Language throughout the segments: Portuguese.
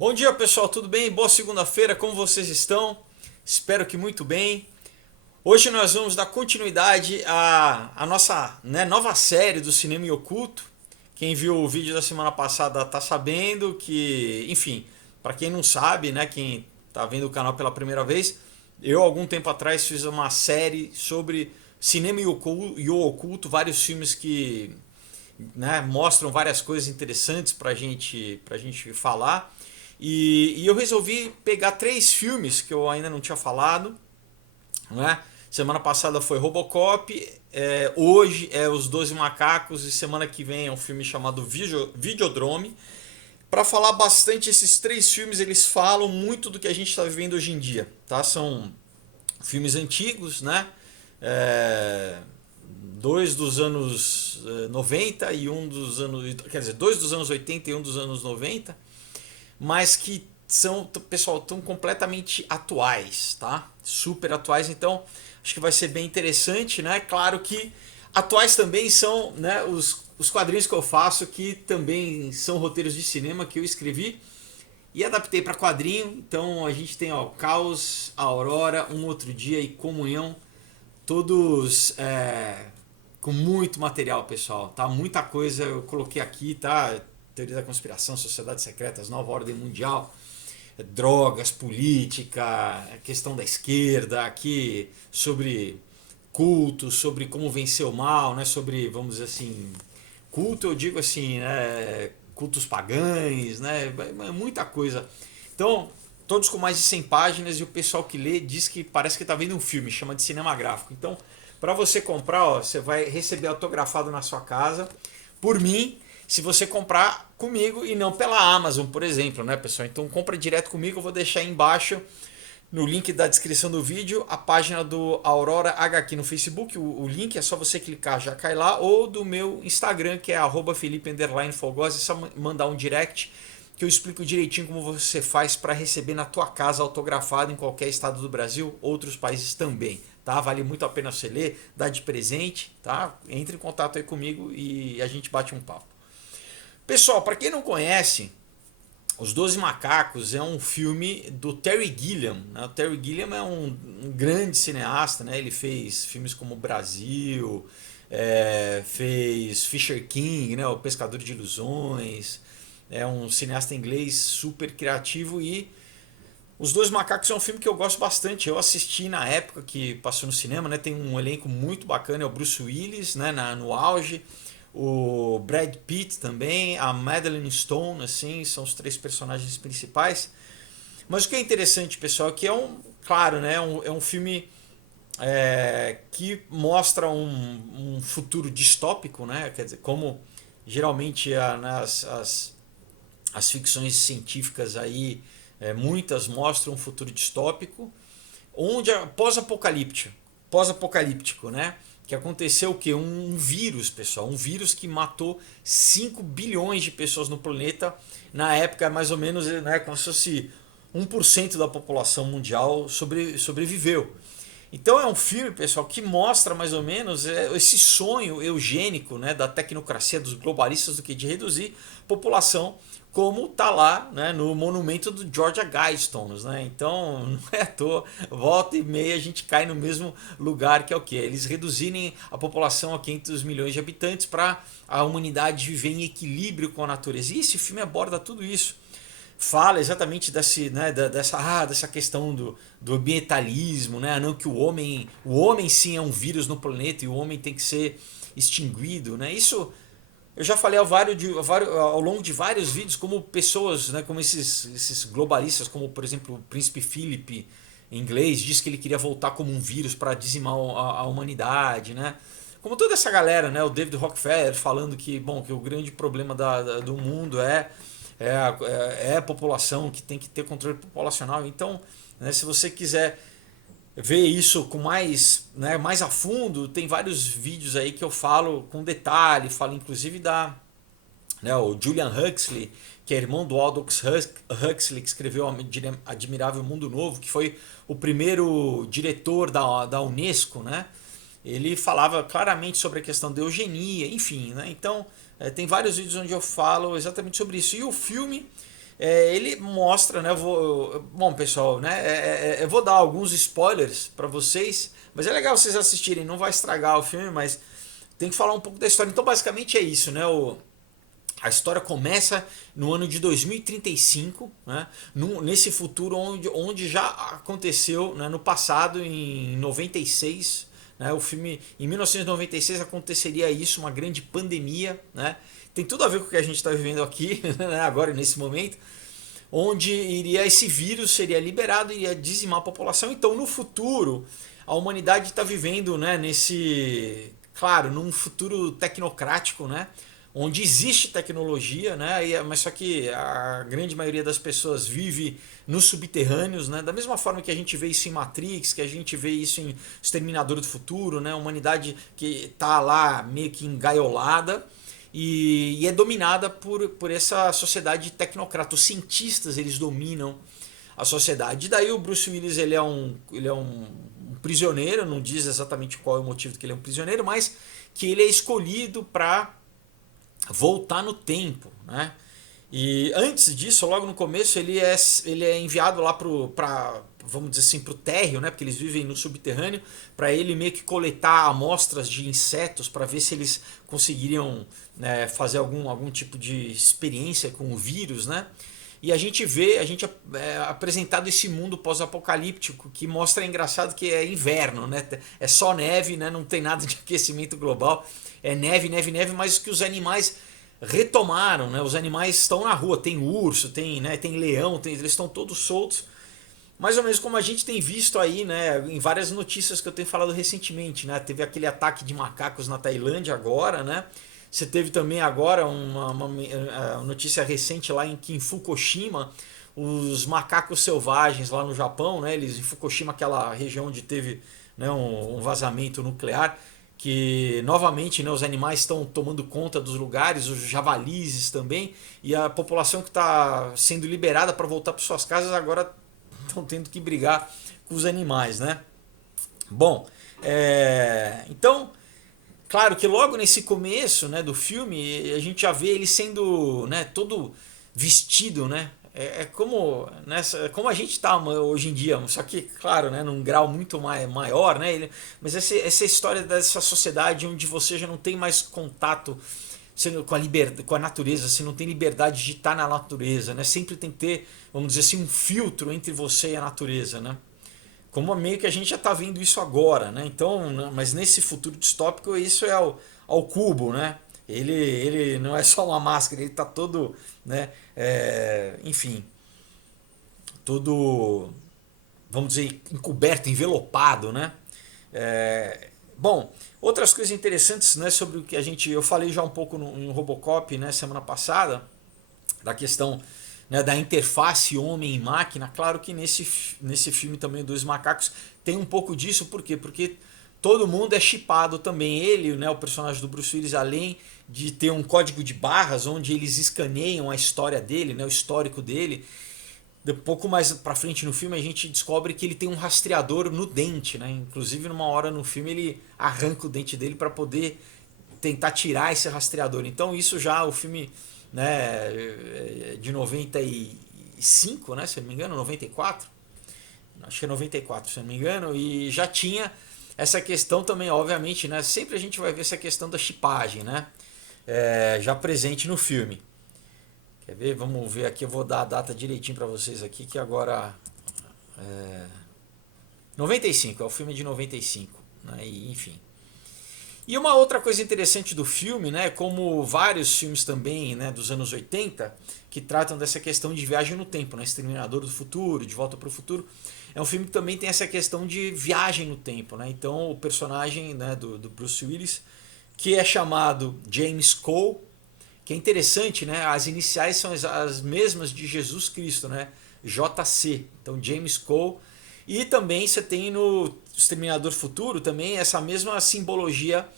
Bom dia pessoal, tudo bem? Boa segunda-feira, como vocês estão? Espero que muito bem. Hoje nós vamos dar continuidade à nossa nova série do Cinema e Oculto. Quem viu o vídeo da semana passada está sabendo que, enfim, para quem não sabe, quem está vendo o canal pela primeira vez, eu algum tempo atrás fiz uma série sobre cinema e o oculto, vários filmes que mostram várias coisas interessantes pra gente falar. E eu resolvi pegar três filmes que eu ainda não tinha falado. Né? Semana passada foi Robocop, hoje é Os Doze Macacos e semana que vem é um filme chamado Videodrome. Para falar bastante, esses três filmes eles falam muito do que a gente está vivendo hoje em dia. Tá? São filmes antigos, né? É, dois dos anos 90 e um dos anos. Quer dizer, dois dos anos 80 e um dos anos 90, mas que são, pessoal, tão completamente atuais, tá? Super atuais, então acho que vai ser bem interessante, né? Claro que atuais também são, né, os quadrinhos que eu faço, que também são roteiros de cinema que eu escrevi e adaptei para quadrinho. Então a gente tem, ó, Caos, Aurora, Um Outro Dia e Comunhão, todos com muito material, pessoal, tá? Muita coisa eu coloquei aqui, tá? Teoria da conspiração, sociedades secretas, nova ordem mundial, drogas, política, questão da esquerda, aqui sobre culto, sobre como vencer o mal, né? Sobre, vamos dizer assim, culto, eu digo assim, né? Cultos pagães, né? Muita coisa. Então, todos com mais de 100 páginas e o pessoal que lê diz que parece que está vendo um filme, chama de cinema gráfico. Então, para você comprar, ó, você vai receber autografado na sua casa por mim, se você comprar comigo e não pela Amazon, por exemplo, né, pessoal? Então, compra direto comigo, eu vou deixar aí embaixo no link da descrição do vídeo a página do Aurora HQ no Facebook. O link é só você clicar, já cai lá, ou do meu Instagram, que é @Felipe_Fogosi, é só mandar um direct que eu explico direitinho como você faz para receber na tua casa autografado em qualquer estado do Brasil, outros países também, tá? Vale muito a pena você ler, dar de presente, tá? Entre em contato aí comigo e a gente bate um papo. Pessoal, para quem não conhece, Os Doze Macacos é um filme do Terry Gilliam, né? O Terry Gilliam é um grande cineasta, né? Ele fez filmes como Brasil, fez Fisher King, né? O Pescador de Ilusões. É um cineasta inglês super criativo e Os Dois Macacos é um filme que eu gosto bastante. Eu assisti na época que passou no cinema, né? Tem um elenco muito bacana, é o Bruce Willis, né? No auge, o Brad Pitt também, a Madeleine Stone, assim, são os três personagens principais. Mas o que é interessante, pessoal, é que claro, né? É um filme que mostra um futuro distópico, né? Quer dizer, como geralmente as ficções científicas aí, muitas mostram um futuro distópico, onde pós-apocalíptico, né? Que aconteceu o quê? Um vírus, pessoal, um vírus que matou 5 bilhões de pessoas no planeta. Na época, mais ou menos, né, como se fosse 1% da população mundial sobreviveu. Então é um filme, pessoal, que mostra mais ou menos esse sonho eugênico, né, da tecnocracia, dos globalistas, do que de reduzir a população, como tá lá, né, no monumento do Georgia Guidestones, né? Então não é à toa, volta e meia a gente cai no mesmo lugar, que é o que? Eles reduzirem a população a 500 milhões de habitantes para a humanidade viver em equilíbrio com a natureza. E esse filme aborda tudo isso, fala exatamente dessa questão do ambientalismo, né? Não que o homem sim é um vírus no planeta e o homem tem que ser extinguido, né? Isso eu já falei ao longo de vários vídeos, como pessoas, né, como esses globalistas, como por exemplo o príncipe Philip inglês, disse que ele queria voltar como um vírus para dizimar a humanidade, né? Como toda essa galera, né? O David Rockefeller falando que, bom, que o grande problema do mundo é a população, que tem que ter controle populacional. Então, né, se você quiser ver isso com mais a fundo, tem vários vídeos aí que eu falo com detalhe, falo inclusive o Julian Huxley, que é irmão do Aldous Huxley, que escreveu Admirável Mundo Novo, que foi o primeiro diretor da Unesco, né? Ele falava claramente sobre a questão da eugenia, enfim, né? Então, tem vários vídeos onde eu falo exatamente sobre isso. E o filme ele mostra, né? Bom, pessoal, né? Eu vou dar alguns spoilers para vocês, mas é legal vocês assistirem. Não vai estragar o filme, mas tem que falar um pouco da história. Então, basicamente é isso, né? A história começa no ano de 2035, né? Nesse futuro onde já aconteceu, né? No passado, em 96. Né? O filme, em 1996 aconteceria isso, uma grande pandemia. Né? Tem tudo a ver com o que a gente está vivendo aqui, né? Agora, nesse momento, onde esse vírus seria liberado e iria dizimar a população. Então, no futuro, a humanidade está vivendo, né, claro, num futuro tecnocrático, né, onde existe tecnologia, né, mas só que a grande maioria das pessoas vive nos subterrâneos, né, da mesma forma que a gente vê isso em Matrix, que a gente vê isso em Exterminador do Futuro, né, a humanidade que está lá meio que engaiolada. E é dominada por essa sociedade tecnocrata. Os cientistas, eles dominam a sociedade. E daí o Bruce Willis, ele é um prisioneiro, não diz exatamente qual é o motivo que ele é um prisioneiro, mas que ele é escolhido para voltar no tempo, né? E antes disso, logo no começo, ele é enviado lá para, vamos dizer assim, para o térreo, né? Porque eles vivem no subterrâneo, para ele meio que coletar amostras de insetos para ver se eles conseguiriam, né, fazer algum tipo de experiência com o vírus, né? E a gente é apresentado esse mundo pós-apocalíptico que mostra, engraçado, que é inverno, né? É só neve, né? Não tem nada de aquecimento global, é neve, neve, neve, mas que os animais retomaram, né? Os animais estão na rua, tem urso, tem leão, eles estão todos soltos, mais ou menos como a gente tem visto aí, né, em várias notícias que eu tenho falado recentemente, né? Teve aquele ataque de macacos na Tailândia agora, né? Você teve também agora uma notícia recente lá em Fukushima, os macacos selvagens lá no Japão, né? Eles em Fukushima, aquela região onde teve, né, um vazamento nuclear, que novamente, né, os animais estão tomando conta dos lugares, os javalis também, e a população que está sendo liberada para voltar para suas casas agora estão tendo que brigar com os animais, né? Bom, então, claro que logo nesse começo, né, do filme, a gente já vê ele sendo, né, todo vestido, né? Como a gente está hoje em dia, só que, claro, né, num grau muito maior, né? Mas essa história dessa sociedade onde você já não tem mais contato com a natureza, você não tem liberdade de estar na natureza, né? Sempre tem que ter, vamos dizer assim, um filtro entre você e a natureza, né? Como meio que a gente já está vendo isso agora, né? Então, mas nesse futuro distópico isso é ao cubo, né? Ele não é só uma máscara, ele está todo, né? Enfim, todo, vamos dizer, encoberto, envelopado, né? Bom, outras coisas interessantes, né, sobre o que eu falei já um pouco em Robocop, né, semana passada, da questão, né, da interface homem e máquina. Claro que nesse filme também, Dois Macacos, tem um pouco disso. Por quê? Porque todo mundo é chipado também. Ele, né, o personagem do Bruce Willis, além de ter um código de barras onde eles escaneiam a história dele, né, o histórico dele. Um pouco mais pra frente no filme a gente descobre que ele tem um rastreador no dente, né? Inclusive numa hora no filme ele arranca o dente dele para poder tentar tirar esse rastreador. Então isso já o filme, né, de 95, né, se eu não me engano, 94. Acho que é 94, se eu não me engano, e já tinha essa questão também, obviamente, né? Sempre a gente vai ver essa questão da chipagem, né? Já presente no filme. Quer ver? Vamos ver aqui, eu vou dar a data direitinho para vocês aqui, que agora 95, é o filme de 95, né? E, enfim. E uma outra coisa interessante do filme, né, como vários filmes também, né, dos anos 80, que tratam dessa questão de viagem no tempo, né, Exterminador do Futuro, De Volta para o Futuro, é um filme que também tem essa questão de viagem no tempo, né? Então o personagem, né, do Bruce Willis, que é chamado James Cole, que é interessante, né? As iniciais são as mesmas de Jesus Cristo, né? JC, então James Cole. E também você tem no Exterminador Futuro também essa mesma simbologia,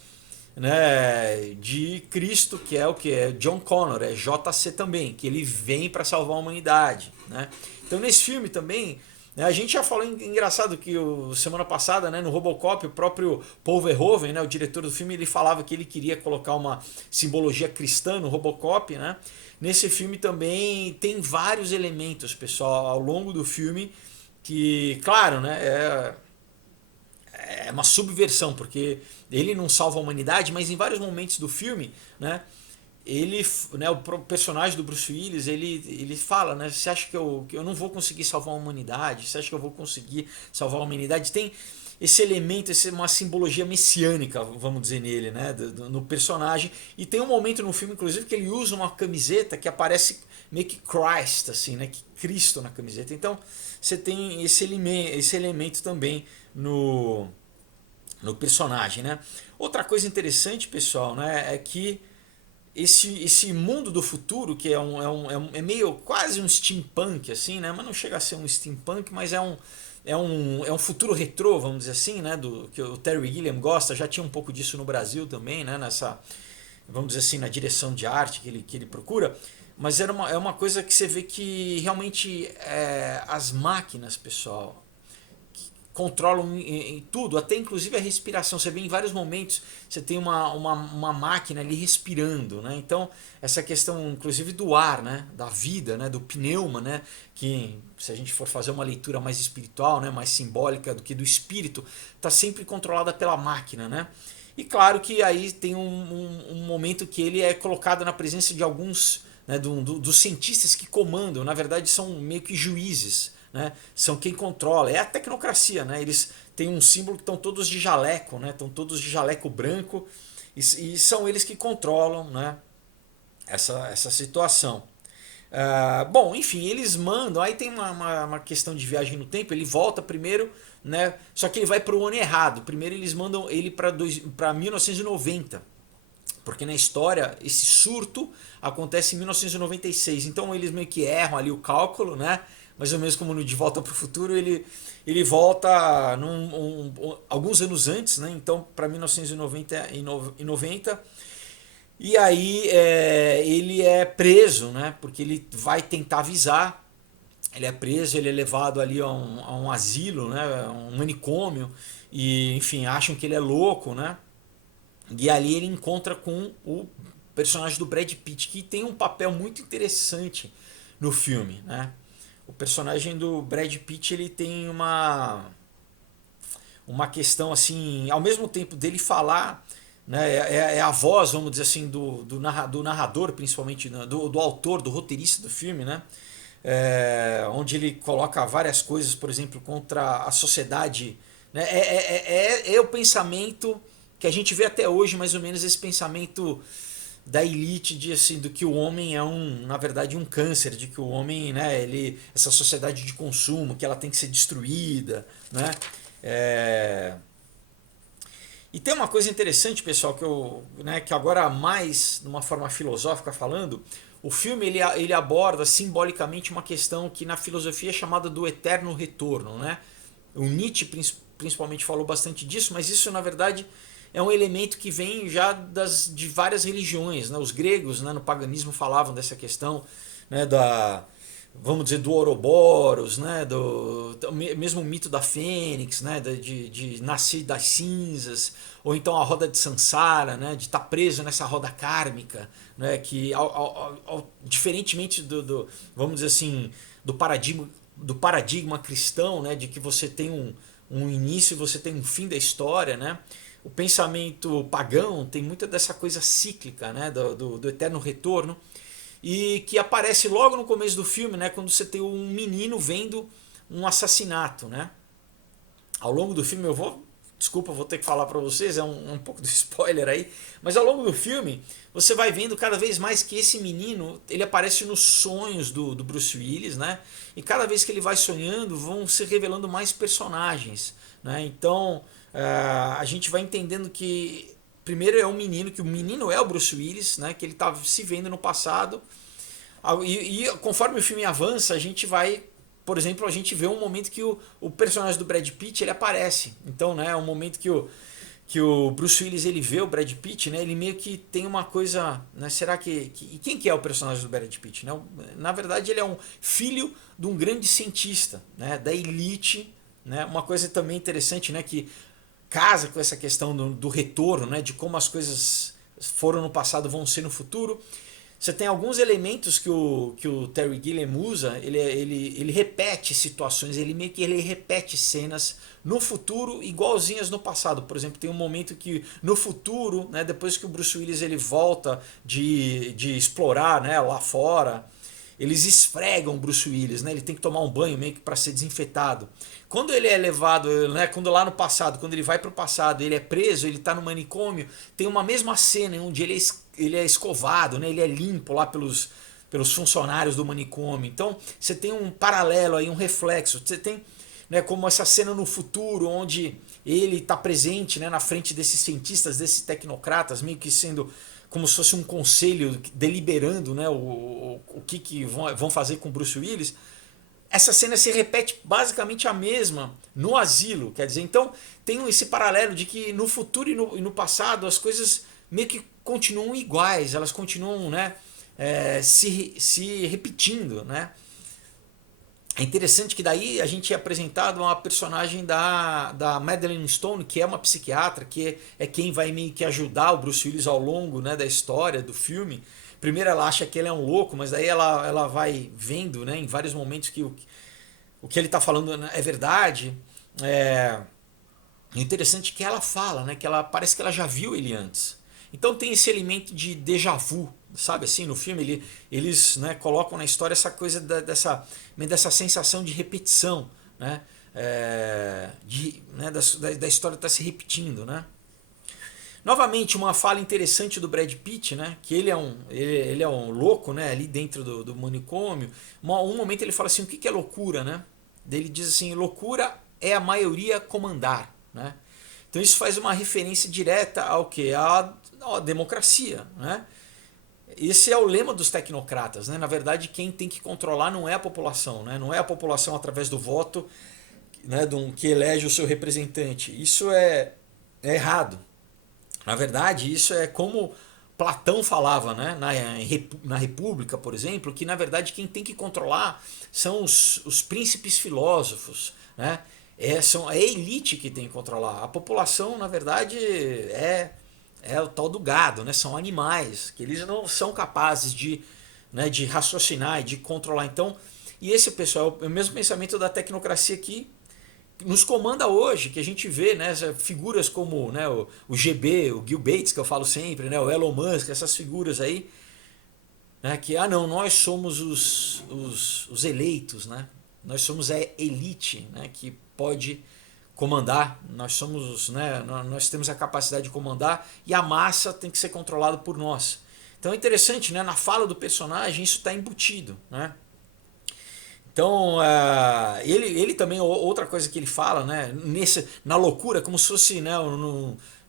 né, de Cristo, que é o que é John Connor, é JC também, que ele vem para salvar a humanidade, né? Então nesse filme também, né, a gente já falou, engraçado que semana passada, né, no Robocop, o próprio Paul Verhoeven, né, o diretor do filme, ele falava que ele queria colocar uma simbologia cristã no Robocop, né? nesse filme também tem vários elementos, pessoal, ao longo do filme que, claro, né, é uma subversão, porque ele não salva a humanidade, mas em vários momentos do filme, né, ele, né, o personagem do Bruce Willis, ele fala, né, você acha que eu não vou conseguir salvar a humanidade? Você acha que eu vou conseguir salvar a humanidade? Tem esse elemento, uma simbologia messiânica, vamos dizer, nele, né, no personagem. E tem um momento no filme, inclusive, que ele usa uma camiseta que aparece meio que Christ, assim, né, que Cristo na camiseta. Então você tem esse elemento também no personagem, né? Outra coisa interessante, pessoal, né, é que esse mundo do futuro, que é meio quase um steampunk, assim, né? Mas não chega a ser um steampunk, mas é um futuro retrô, vamos dizer assim, né? Que o Terry Gilliam gosta, já tinha um pouco disso no Brasil também, né? Vamos dizer assim, na direção de arte que ele procura. Mas é uma coisa que você vê que realmente as máquinas, pessoal, controlam em tudo, até inclusive a respiração. Você vê em vários momentos, você tem uma máquina ali respirando, né? Então, essa questão inclusive do ar, né? Da vida, né? Do pneuma, né? Que se a gente for fazer uma leitura mais espiritual, né? Mais simbólica do que do espírito, está sempre controlada pela máquina, né? E claro que aí tem um momento que ele é colocado na presença de alguns, né, dos cientistas que comandam, na verdade são meio que juízes, né, são quem controla, é a tecnocracia, né, eles têm um símbolo que estão todos de jaleco, né, estão todos de jaleco branco e são eles que controlam, né, essa situação. Bom, enfim, eles mandam, aí tem uma questão de viagem no tempo, ele volta primeiro, né, só que ele vai para o ano errado, primeiro eles mandam ele para 1990, porque na história esse surto acontece em 1996, então eles meio que erram ali o cálculo, né? Mais ou menos como no De Volta para o Futuro, ele volta alguns anos antes, né? Então para 1990 e aí ele é preso, né? Porque ele vai tentar avisar, ele é preso, ele é levado ali a um asilo, né? Um manicômio e enfim acham que ele é louco, né? E ali ele encontra com o personagem do Brad Pitt, que tem um papel muito interessante no filme, né? O personagem do Brad Pitt, ele tem uma questão assim, ao mesmo tempo dele falar, né, é a voz, vamos dizer assim, do narrador, principalmente do autor, do roteirista do filme, né? Onde ele coloca várias coisas, por exemplo, contra a sociedade, né? É o pensamento que a gente vê até hoje, mais ou menos, esse pensamento da elite de assim, do que o homem é na verdade um câncer, de que o homem, né, essa sociedade de consumo, que ela tem que ser destruída, né? E tem uma coisa interessante, pessoal, que agora mais de uma forma filosófica falando, o filme ele aborda simbolicamente uma questão que na filosofia é chamada do eterno retorno, né? O Nietzsche principalmente falou bastante disso, mas isso na verdade é um elemento que vem já de várias religiões, né? Os gregos, né, no paganismo falavam dessa questão, né, vamos dizer, do Ouroboros, né, mesmo o mito da Fênix, né, de nascer das cinzas, ou então a roda de Sansara, né, de estar preso nessa roda kármica, né, que diferentemente vamos dizer assim, do paradigma cristão, né, de que você tem um início e você tem um fim da história, né? O pensamento pagão tem muita dessa coisa cíclica, né, do eterno retorno, e que aparece logo no começo do filme, né, quando você tem um menino vendo um assassinato, né? Ao longo do filme desculpa, vou ter que falar para vocês, é um pouco de spoiler aí, mas ao longo do filme você vai vendo cada vez mais que esse menino, ele aparece nos sonhos do Bruce Willis, né? E cada vez que ele vai sonhando, vão se revelando mais personagens, né? Então a gente vai entendendo que primeiro é um menino, que o menino é o Bruce Willis, né? Que ele está se vendo no passado, e conforme o filme avança, a gente vai, por exemplo, a gente vê um momento que o personagem do Brad Pitt ele aparece. Então, né, é um momento que o Bruce Willis ele vê o Brad Pitt, né, ele meio que tem uma coisa, né, será e quem que é o personagem do Brad Pitt, né? Na verdade, ele é um filho de um grande cientista, né, da elite, né? Uma coisa também interessante, né, que casa com essa questão do retorno, né, de como as coisas foram no passado vão ser no futuro. você tem alguns elementos que o Terry Gilliam usa, ele repete situações, ele meio que ele repete cenas no futuro igualzinhas no passado. Por exemplo, tem um momento que no futuro, né, depois que o Bruce Willis ele volta de explorar, né, lá fora, eles esfregam o Bruce Willis, né? Ele tem que tomar um banho meio que para ser desinfetado. Quando ele é levado, né? Quando lá no passado, quando ele vai para o passado, ele é preso, ele está no manicômio, tem uma mesma cena onde ele é escovado, né? Ele é limpo lá pelos funcionários do manicômio. Então você tem um paralelo aí, um reflexo. Você tem, né, como essa cena no futuro onde ele está presente, né, na frente desses cientistas, desses tecnocratas, meio que sendo como se fosse um conselho deliberando, né, o que vão fazer com Bruce Willis. Essa cena se repete basicamente a mesma no asilo, quer dizer, então tem esse paralelo de que no futuro e no passado as coisas meio que continuam iguais, elas continuam, né, se repetindo, né. É interessante que daí a gente é apresentado uma personagem da Madeleine Stone, que é uma psiquiatra, que é quem vai meio que ajudar o Bruce Willis ao longo, né, da história do filme. Primeiro ela acha que ele é um louco, mas daí ela vai vendo, né, em vários momentos que o que ele está falando é verdade. É interessante que ela fala, né, que ela parece que ela já viu ele antes. Então tem esse elemento de déjà vu, sabe assim, no filme eles, né, colocam na história essa coisa dessa sensação de repetição, né, da história estar se repetindo, né. Novamente uma fala interessante do Brad Pitt, né, que ele é um louco, né, ali dentro do manicômio. Um momento ele fala assim, o que é loucura, né? Ele diz assim, loucura é a maioria comandar, né? Então isso faz uma referência direta ao que? A democracia, né? Esse é o lema dos tecnocratas, né? Na verdade, quem tem que controlar não é a população, né? Não é a população através do voto, né, que elege o seu representante. Isso é errado. Na verdade, isso é como Platão falava, né, na República, por exemplo, que na verdade quem tem que controlar são os príncipes filósofos, né? É a elite que tem que controlar. A população, na verdade, é o tal do gado, né? São animais, que eles não são capazes né, de raciocinar e de controlar. Então, e esse pessoal, é o mesmo pensamento da tecnocracia que nos comanda hoje, que a gente vê, né, figuras como, né, o GB, o Bill Gates, que eu falo sempre, né, o Elon Musk, essas figuras aí, né, que, não, nós somos os eleitos, né? Nós somos a elite, né, que pode comandar, nós somos, né, nós temos a capacidade de comandar e a massa tem que ser controlada por nós. Então é interessante, né, na fala do personagem isso está embutido, né? Então ele também, outra coisa que ele fala, né, na loucura, como se fosse, né,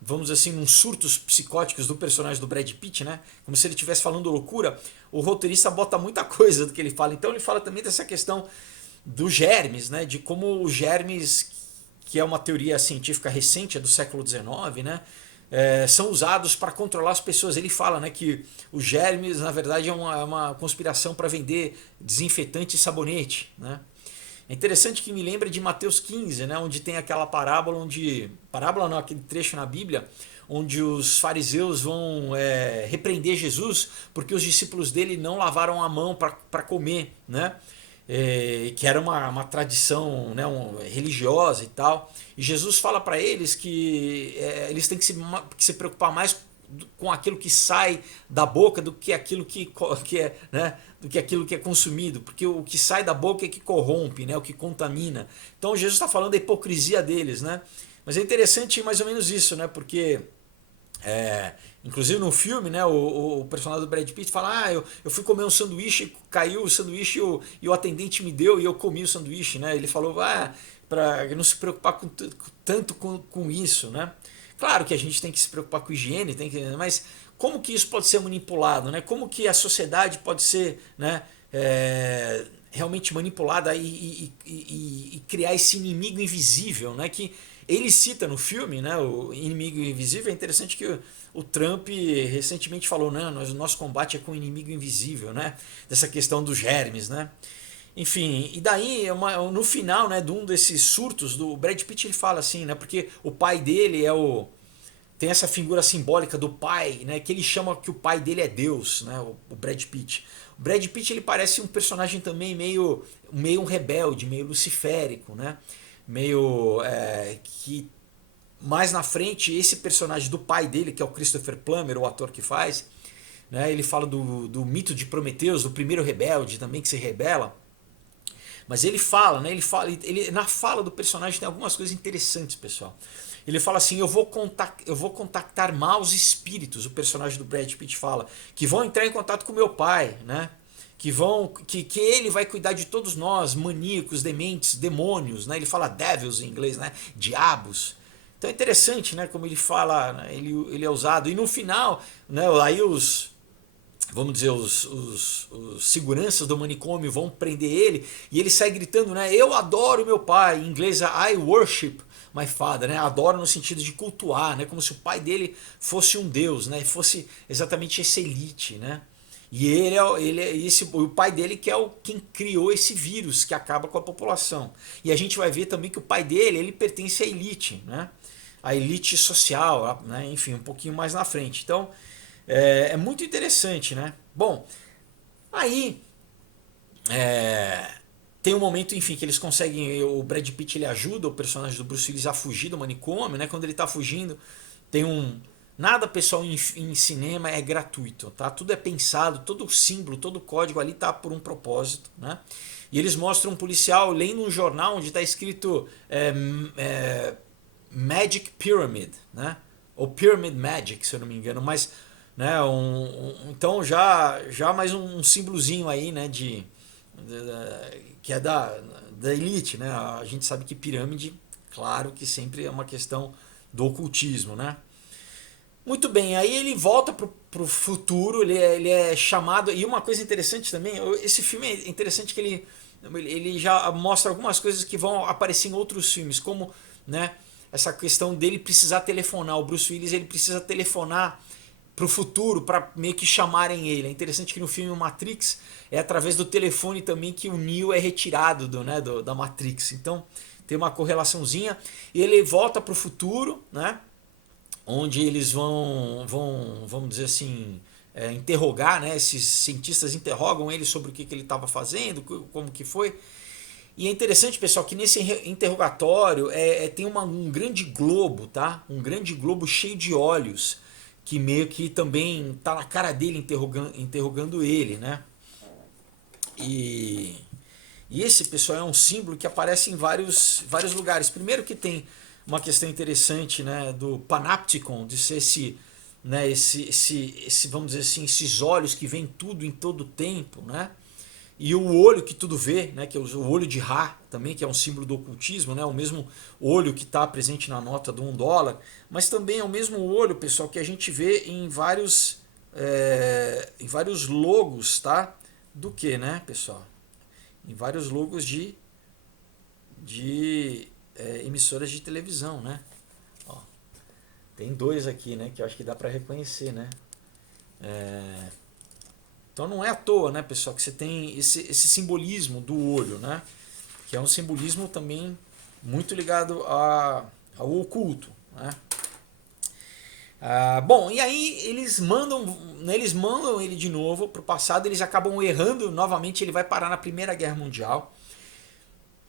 vamos dizer assim, nos surtos psicóticos do personagem do Brad Pitt, né, como se ele estivesse falando loucura, o roteirista bota muita coisa do que ele fala. Então ele fala também dessa questão dos germes, né, de como os germes, que é uma teoria científica recente, é do século XIX, né, são usados para controlar as pessoas. Ele fala, né, que os germes, na verdade, é uma conspiração para vender desinfetante e sabonete, né. É interessante que me lembra de Mateus 15, né, onde tem aquela parábola parábola não, aquele trecho na Bíblia, onde os fariseus vão repreender Jesus porque os discípulos dele não lavaram a mão para comer, né? Que era uma tradição, né, religiosa e tal. E Jesus fala para eles que eles têm que se preocupar mais com aquilo que sai da boca do que aquilo que é, né, do que aquilo que é consumido, porque o que sai da boca é que corrompe, né, o que contamina. Então Jesus está falando da hipocrisia deles, né? Mas é interessante mais ou menos isso, né? Porque inclusive no filme, né, o personagem do Brad Pitt fala, eu fui comer um sanduíche, caiu o sanduíche e o atendente me deu e eu comi o sanduíche, né? Ele falou, para não se preocupar tanto com isso, né? Claro que a gente tem que se preocupar com higiene, mas como que isso pode ser manipulado, né? Como que a sociedade pode ser, né, realmente manipulada e criar esse inimigo invisível, né? Que ele cita no filme, né, o inimigo invisível. É interessante que o Trump recentemente falou, né, o nosso combate é com o inimigo invisível, né? Dessa questão dos germes, né? Enfim, e daí no final, né, de um desses surtos do Brad Pitt, ele fala assim, né, porque o pai dele é tem essa figura simbólica do pai, né, que ele chama que o pai dele é Deus, né, o Brad Pitt. O Brad Pitt ele parece um personagem também meio um rebelde, meio luciférico, né, meio que mais na frente esse personagem do pai dele, que é o Christopher Plummer, o ator que faz, né, ele fala do mito de Prometeus, do primeiro rebelde também que se rebela. Mas ele fala, né? Na fala do personagem tem algumas coisas interessantes, pessoal. Ele fala assim: eu vou contactar maus espíritos, o personagem do Brad Pitt fala, que vão entrar em contato com meu pai, né? Que ele vai cuidar de todos nós, maníacos, dementes, demônios, né? Ele fala devils em inglês, né? Diabos. Então é interessante, né? Como ele fala, né? Ele é usado. E no final, né? Aí vamos dizer, os seguranças do manicômio vão prender ele e ele sai gritando, né? Eu adoro meu pai. Em inglês, I worship my father, né? Adoro no sentido de cultuar, né? Como se o pai dele fosse um deus, né? Fosse exatamente essa elite, né? E o pai dele que é quem criou esse vírus que acaba com a população. E a gente vai ver também que o pai dele, ele pertence à elite, né? A elite social, né? Enfim, um pouquinho mais na frente. Então, é muito interessante, né? Bom, aí tem um momento, enfim, que eles conseguem. O Brad Pitt ele ajuda o personagem do Bruce Willis a fugir do manicômio, né? Quando ele tá fugindo, tem um. Nada, pessoal, em cinema é gratuito, tá? Tudo é pensado, todo o símbolo, todo o código ali tá por um propósito, né? E eles mostram um policial lendo um jornal onde está escrito Magic Pyramid, né? Ou Pyramid Magic, se eu não me engano, mas né, então já mais um símbolozinho aí, né, que é da elite, né? A gente sabe que pirâmide, claro que sempre é uma questão do ocultismo, né? Muito bem, aí ele volta pro futuro, ele é chamado, e uma coisa interessante também, esse filme é interessante que ele já mostra algumas coisas que vão aparecer em outros filmes, como, né, essa questão dele precisar telefonar, o Bruce Willis ele precisa telefonar pro futuro para meio que chamarem ele. É interessante que no filme Matrix é através do telefone também que o Neo é retirado da Matrix. Então tem uma correlaçãozinha. E ele volta pro futuro, né? Onde eles vamos dizer assim, interrogar, né? Esses cientistas interrogam ele sobre o que ele estava fazendo, como que foi. E é interessante, pessoal, que nesse interrogatório tem um grande globo, tá? Um grande globo cheio de olhos que meio que também tá na cara dele interrogando ele, né? E esse, pessoal, é um símbolo que aparece em vários lugares. Primeiro que tem uma questão interessante, né, do Panopticon, de ser né, vamos dizer assim, esses olhos que veem tudo em todo tempo, né? E o olho que tudo vê, né, que é o olho de Ra também, que é um símbolo do ocultismo, né, o mesmo olho que está presente na nota do $1, mas também é o mesmo olho, pessoal, que a gente vê em vários logos, tá? Do que, né, pessoal? Em vários logos de emissoras de televisão, né? Ó, tem dois aqui, né, que eu acho que dá para reconhecer, né? Então não é à toa, né, pessoal, que você tem esse simbolismo do olho, né? Que é um simbolismo também muito ligado ao oculto, né? Bom, e aí eles mandam ele de novo para o passado, eles acabam errando novamente, ele vai parar na Primeira Guerra Mundial.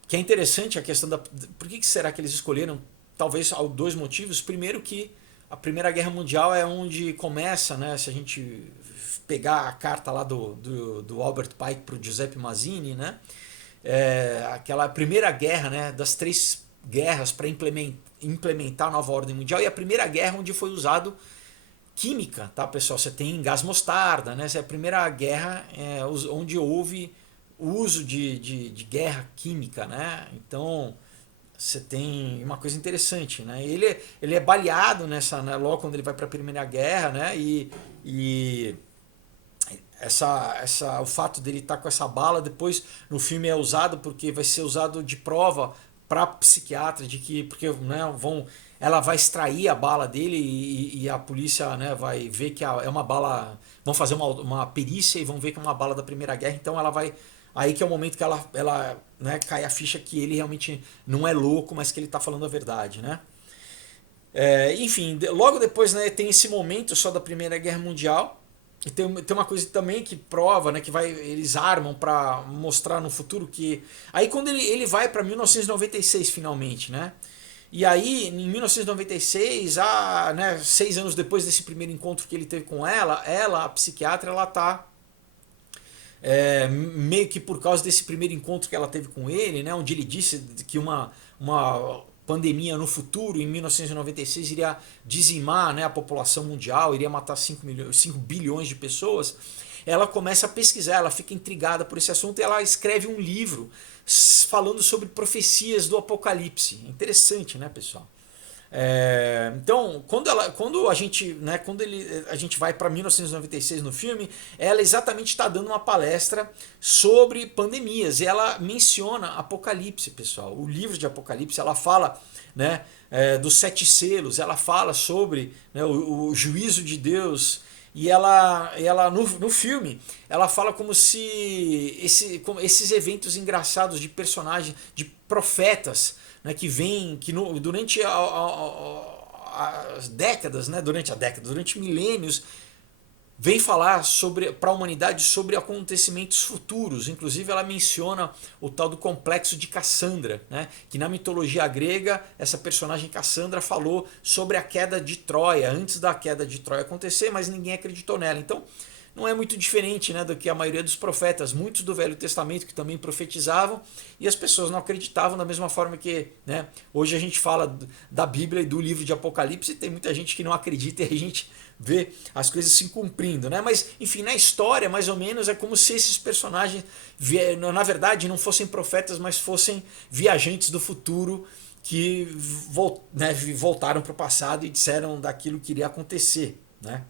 Que é interessante a questão por que será que eles escolheram? Talvez há dois motivos. Primeiro que a Primeira Guerra Mundial é onde começa, né? Se a gente pegar a carta lá do Albert Pike para o Giuseppe Mazzini, né? Aquela primeira guerra, né? Das três guerras para implementar a nova ordem mundial, e a Primeira Guerra onde foi usado química, tá, pessoal? Você tem gás mostarda, né? Essa é a primeira guerra onde houve o uso de guerra química, né? Então você tem uma coisa interessante, né? Ele é baleado nessa, né, logo quando ele vai para a Primeira Guerra, né? E o fato dele estar com essa bala depois no filme é usado porque vai ser usado de prova para psiquiatra de que porque, né, ela vai extrair a bala dele e a polícia, né, vai ver que é uma bala, vão fazer uma perícia e vão ver que é uma bala da Primeira Guerra, então ela vai aí que é o momento que ela né, cai a ficha que ele realmente não é louco, mas que ele está falando a verdade, né? Enfim, logo depois, né, tem esse momento só da Primeira Guerra Mundial. E tem uma coisa também que prova, né, que eles armam para mostrar no futuro que. Aí quando ele vai para 1996 finalmente, né? E aí, em 1996, né, 6 anos depois desse primeiro encontro que ele teve com ela, a psiquiatra, ela tá meio que por causa desse primeiro encontro que ela teve com ele, né, onde ele disse que uma pandemia no futuro, em 1996, iria dizimar, né, a população mundial, iria matar 5 bilhões de pessoas. Ela começa a pesquisar, ela fica intrigada por esse assunto e ela escreve um livro falando sobre profecias do Apocalipse. Interessante, né, pessoal? Então, quando a gente, né, a gente vai para 1996 no filme, ela exatamente está dando uma palestra sobre pandemias e ela menciona Apocalipse, pessoal. O livro de Apocalipse, ela fala, né, dos 7 selos, ela fala sobre, né, o juízo de Deus. E ela no filme, ela fala como se como esses eventos engraçados de personagens, de profetas, né, que vêm, durante as décadas, né, durante milênios, vem falar sobre para a humanidade sobre acontecimentos futuros. Inclusive ela menciona o tal do complexo de Cassandra, né? Que na mitologia grega essa personagem Cassandra falou sobre a queda de Troia, antes da queda de Troia acontecer, mas ninguém acreditou nela. Então não é muito diferente, né, do que a maioria dos profetas, muitos do Velho Testamento que também profetizavam e as pessoas não acreditavam da mesma forma que, né, hoje a gente fala da Bíblia e do livro de Apocalipse e tem muita gente que não acredita e a gente vê as coisas se cumprindo, né? Mas enfim, na história mais ou menos é como se esses personagens na verdade não fossem profetas, mas fossem viajantes do futuro que voltaram para o passado e disseram daquilo que iria acontecer, né?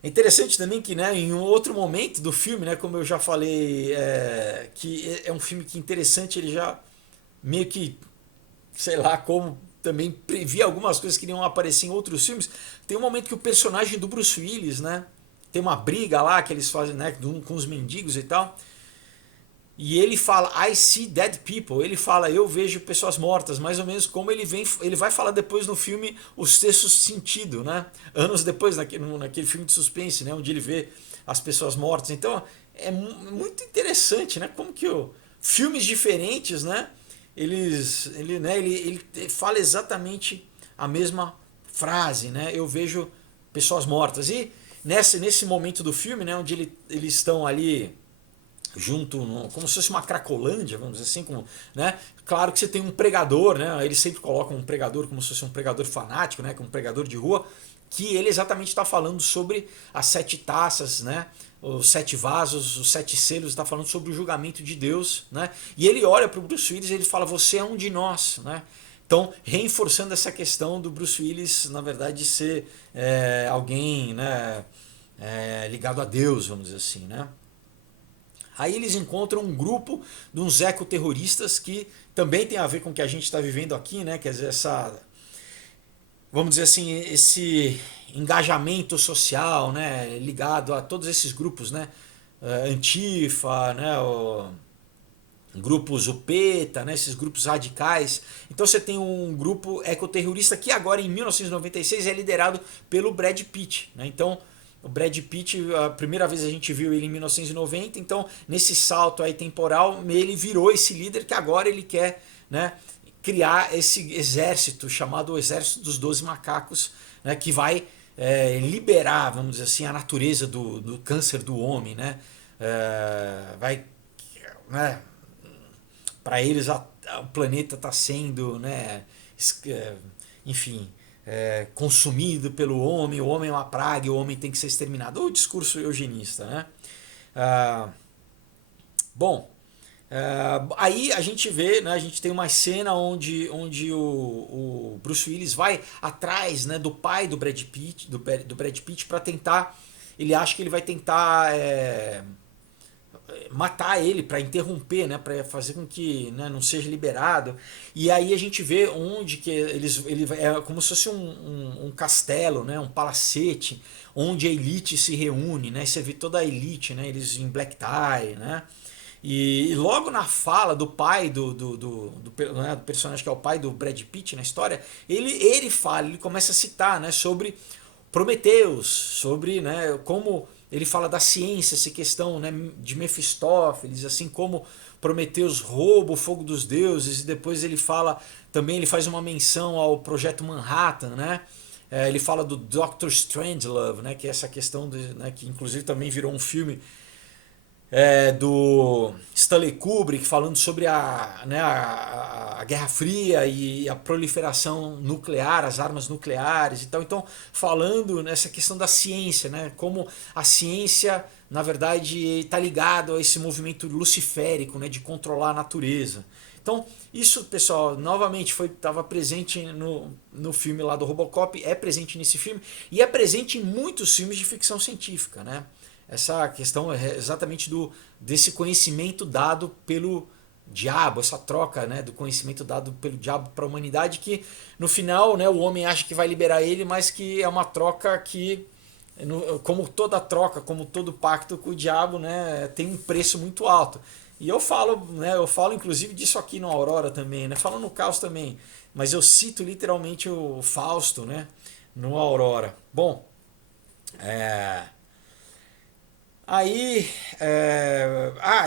É interessante também que, né, em um outro momento do filme, né, como eu já falei, que é um filme que interessante, ele já meio que, sei lá, como também previa algumas coisas que iriam aparecer em outros filmes. Tem um momento que o personagem do Bruce Willis, né, tem uma briga lá que eles fazem, né, com os mendigos e tal. E ele fala, I see dead people. Ele fala, eu vejo pessoas mortas, mais ou menos como ele vai falar depois no filme O Sexto Sentido, né? Anos depois, naquele filme de suspense, né? Onde ele vê as pessoas mortas. Então é muito interessante, né? Como que filmes diferentes, né? Ele fala exatamente a mesma frase, né? Eu vejo pessoas mortas. E nesse momento do filme, né? Onde eles estão ali junto, como se fosse uma cracolândia, vamos dizer assim, né? Claro que você tem um pregador, né? Eles sempre colocam um pregador como se fosse um pregador fanático, né? Como um pregador de rua, que ele exatamente está falando sobre as 7 taças, né? Os 7 vasos, os 7 selos, está falando sobre o julgamento de Deus, né? E ele olha para o Bruce Willis e ele fala, você é um de nós, né? Então, reforçando essa questão do Bruce Willis, na verdade, ser alguém, né, ligado a Deus, vamos dizer assim, né? Aí eles encontram um grupo de uns ecoterroristas que também tem a ver com o que a gente está vivendo aqui, né? Quer dizer, vamos dizer assim, esse engajamento social, né? Ligado a todos esses grupos, né? Antifa, né? Grupos UPETA, né? Esses grupos radicais. Então você tem um grupo ecoterrorista que agora em 1996 é liderado pelo Brad Pitt, né? Então o Brad Pitt, a primeira vez a gente viu ele em 1990, então nesse salto aí temporal, ele virou esse líder que agora ele quer, né, criar esse exército chamado o Exército dos 12 Macacos, né, que vai liberar, vamos dizer assim, a natureza do câncer do homem, né? Vai, né, para eles o planeta está sendo, né, enfim, consumido pelo homem, o homem é uma praga, o homem tem que ser exterminado. O discurso eugenista, né? Bom, aí a gente vê, né, a gente tem uma cena onde o Bruce Willis vai atrás, né, do pai do Brad Pitt para tentar, ele acha que ele vai tentar matar ele para interromper, né, para fazer com que, né, não seja liberado. E aí a gente vê onde que ele é como se fosse um castelo, né, um palacete onde a elite se reúne, né, você vê toda a elite, né, eles em black tie, né, E logo na fala do pai né, do personagem que é o pai do Brad Pitt na história, ele fala, ele começa a citar, né, sobre Prometeus, sobre, né, como ele fala da ciência, essa questão, né, de Mefistófeles, assim como Prometeus rouba o fogo dos deuses, e depois ele fala, também ele faz uma menção ao Projeto Manhattan, né? Ele fala do Dr. Strangelove, né, que é essa questão, né, que inclusive também virou um filme do Stanley Kubrick, falando sobre né, a Guerra Fria e a proliferação nuclear, as armas nucleares e tal. Então, falando nessa questão da ciência, né, como a ciência, na verdade, está ligada a esse movimento luciférico, né, de controlar a natureza. Então, isso, pessoal, novamente estava presente no filme lá do Robocop, é presente nesse filme e é presente em muitos filmes de ficção científica, né? Essa questão é exatamente desse conhecimento dado pelo diabo, essa troca, né, do conhecimento dado pelo diabo para a humanidade, que no final, né, o homem acha que vai liberar ele, mas que é uma troca que, como toda troca, como todo pacto com o diabo, né, tem um preço muito alto. E eu falo inclusive disso aqui no Aurora também, né, falo no Caos também, mas eu cito literalmente o Fausto, né, no Aurora. Bom, aí,